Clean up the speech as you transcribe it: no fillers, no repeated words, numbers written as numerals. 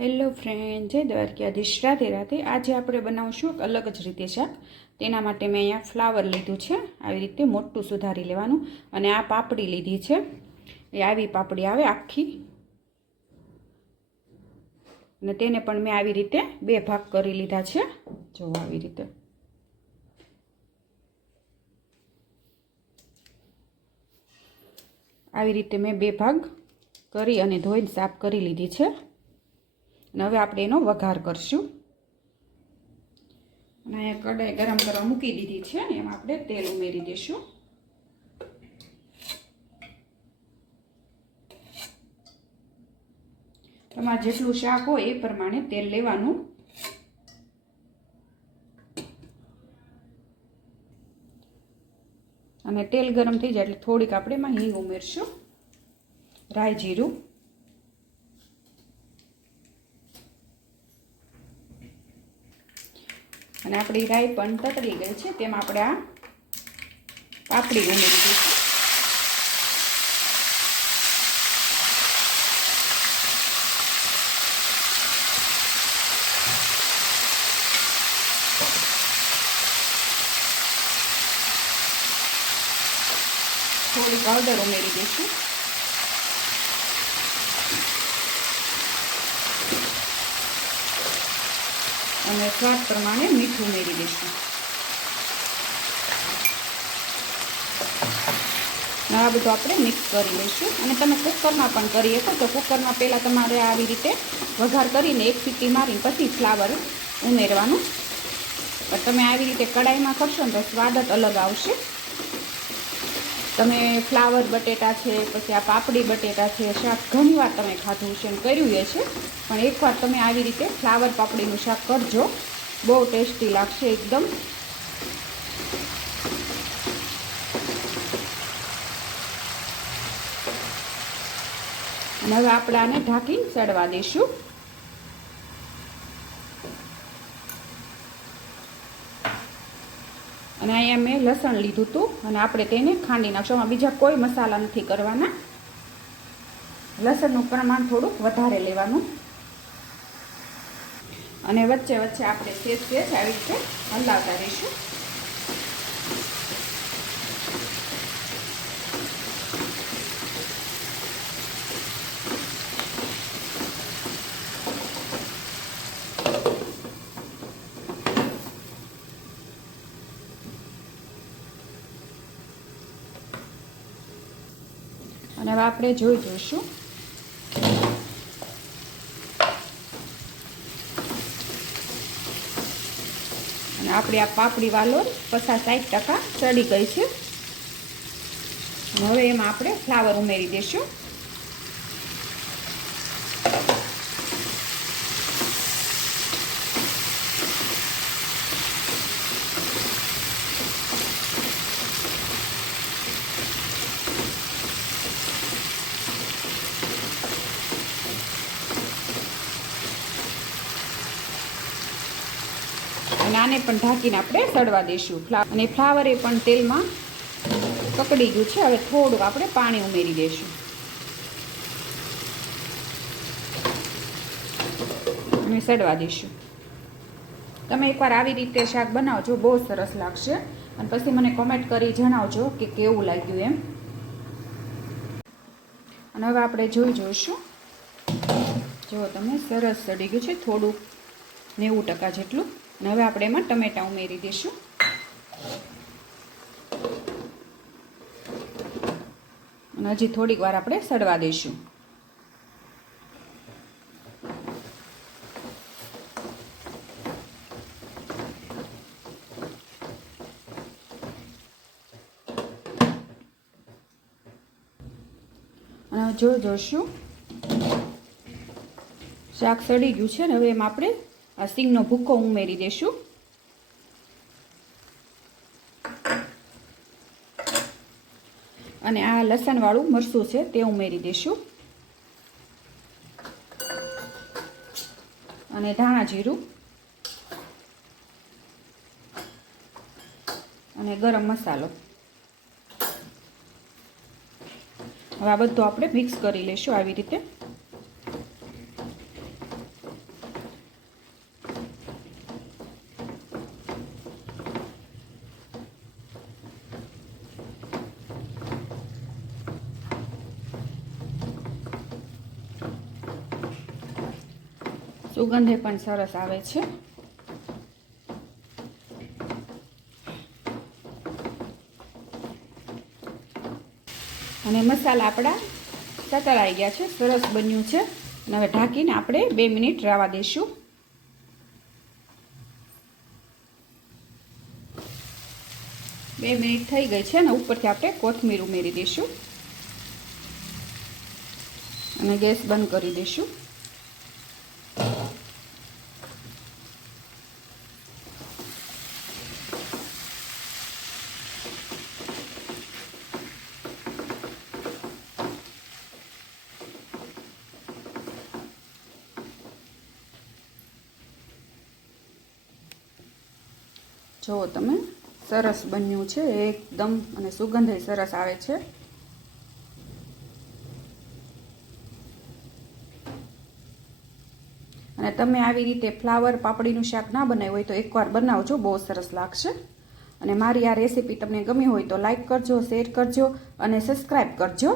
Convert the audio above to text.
Hello friend, જય દ્વારકાધીશ, રાધે રાધે। આજે આપણે બનાવશું એક અલગ જ રીતે શાક। તેના માટે મેં અહીંયા ફ્લાવર લીધું છે, આવી રીતે મોટું સુધારી લેવાનું। અને આ પાપડી લીધી છે, એ આવી પાપડી આવે આખી, અને તેને પણ મેં આવી રીતે બે ભાગ કરી લીધા છે। જો આવી રીતે મેં બે ભાગ કરી અને ધોઈને સાફ કરી લીધી છે। અને હવે આપણે એનો વઘાર કરશું। અને અહીંયા કઢાઈ ગરમ કરવા મૂકી દીધી છે, ને એમાં આપણે તેલ ઉમેરી દઈશું। તમારે જેટલું શાક હોય એ પ્રમાણે તેલ લેવાનું। અને તેલ ગરમ થઈ જાય એટલે થોડીક આપણે એમાં હિંગ ઉમેરશું, રાઈ જીરું, અને આપણી રાઈ પણ તતરી ગઈ છે, તેમાં આપણે આ પાપડી ઉમેરી દઈશું। થોડી પાવડર ઉમેરી દઈશું, અને સ્વાદ પ્રમાણે મીઠું ઉમેરી દઈશું। આ બધું આપણે મિક્સ કરી લઈશું। અને તમે કુકરમાં પણ કરી શકો તો કુકરમાં પહેલાં તમારે આવી રીતે વઘાર કરીને એક સીટી મારીને પછી ફ્લાવર ઉમેરવાનું, પણ તમે આવી રીતે કડાઈમાં કરશો ને તો સ્વાદ જ અલગ આવશે। તમે ફ્લાવર બટેટા છે, પછી આ પાપડી બટેટા છે, શાક ઘણીવાર તમે ખાધું છે અને કર્યું એ છે, પણ એકવાર તમે આવી રીતે ફ્લાવર પાપડીનું શાક કરજો, બહુ ટેસ્ટી લાગશે એકદમ। અને હવે આપણે આને ઢાંકીને ચડવા દઈશું। અને અહીંયા મેં લસણ લીધું હતું, અને આપણે તેને ખાંડી નાખશું। આમાં બીજા કોઈ મસાલા નથી કરવાના, લસણનું પ્રમાણ થોડુંક વધારે લેવાનું। અને વચ્ચે વચ્ચે આપણે સેજ આવી રીતે હલાવતા રહીશું। અને હવે આપણે જોઈશું અને આપણી આ પાપડી વાલોર 50-60% ચડી ગઈ છે। હવે એમાં આપણે ફ્લાવર ઉમેરી દઈશું। અને આને પણ ઢાંકીને આપણે સડવા દઈશું। અને ફ્લાવર એ પણ તેલમાં પકડી ગયું છે, હવે થોડુંક આપણે પાણી ઉમેરી દઈશું અને સડવા દઈશું। તમે એકવાર આવી રીતે શાક બનાવજો, બહુ સરસ લાગશે। અને પછી મને કોમેન્ટ કરી જણાવજો કે કેવું લાગ્યું એમ। અને હવે આપણે જોઈશું, જો તમે સરસ સડી ગયું છે, થોડુંક 90% જેટલું। અને હવે આપણે એમાં ટમેટાં ઉમેરી દઈશું, અને હજી થોડીક વાર આપણે સડવા દઈશું। અને જોઈશું શાક સડી ગયું છે, ને હવે એમાં આપણે આ સિંગનો ભૂકો ઉમેરી દઈશું। અને આ લસણવાળું મરચું છે તે ઉમેરી દઈશું, અને ધાણા જીરું, અને ગરમ મસાલો। હવે આ બધું આપણે મિક્સ કરી લઈશું આવી રીતે। સુગંધે પણ સરસ આવે છે. અને મસાલા આપણા તતળાઈ ગયા છે, સરસ બન્યું છે. અને હવે ઢાંકીને આપણે 2 મિનિટ રાવા દઈશું. બે મિનિટ થઈ ગઈ છે અને ઉપરથી આપણે કોથમીર ઉમેરી દઈશું અને ગેસ બંધ કરી દઈશું. જુઓ તમે, સરસ બન્યું છે એકદમ, અને સુગંધ સરસ આવે છે. અને તમે આવી રીતે ફ્લાવર પાપડીનું શાક ના બનાવ્યું હોય તો એકવાર બનાવજો, બહુ સરસ લાગશે. અને મારી આ રેસીપી તમને ગમી હોય તો લાઈક કરજો, શેર કરજો અને સબસ્ક્રાઈબ કરજો.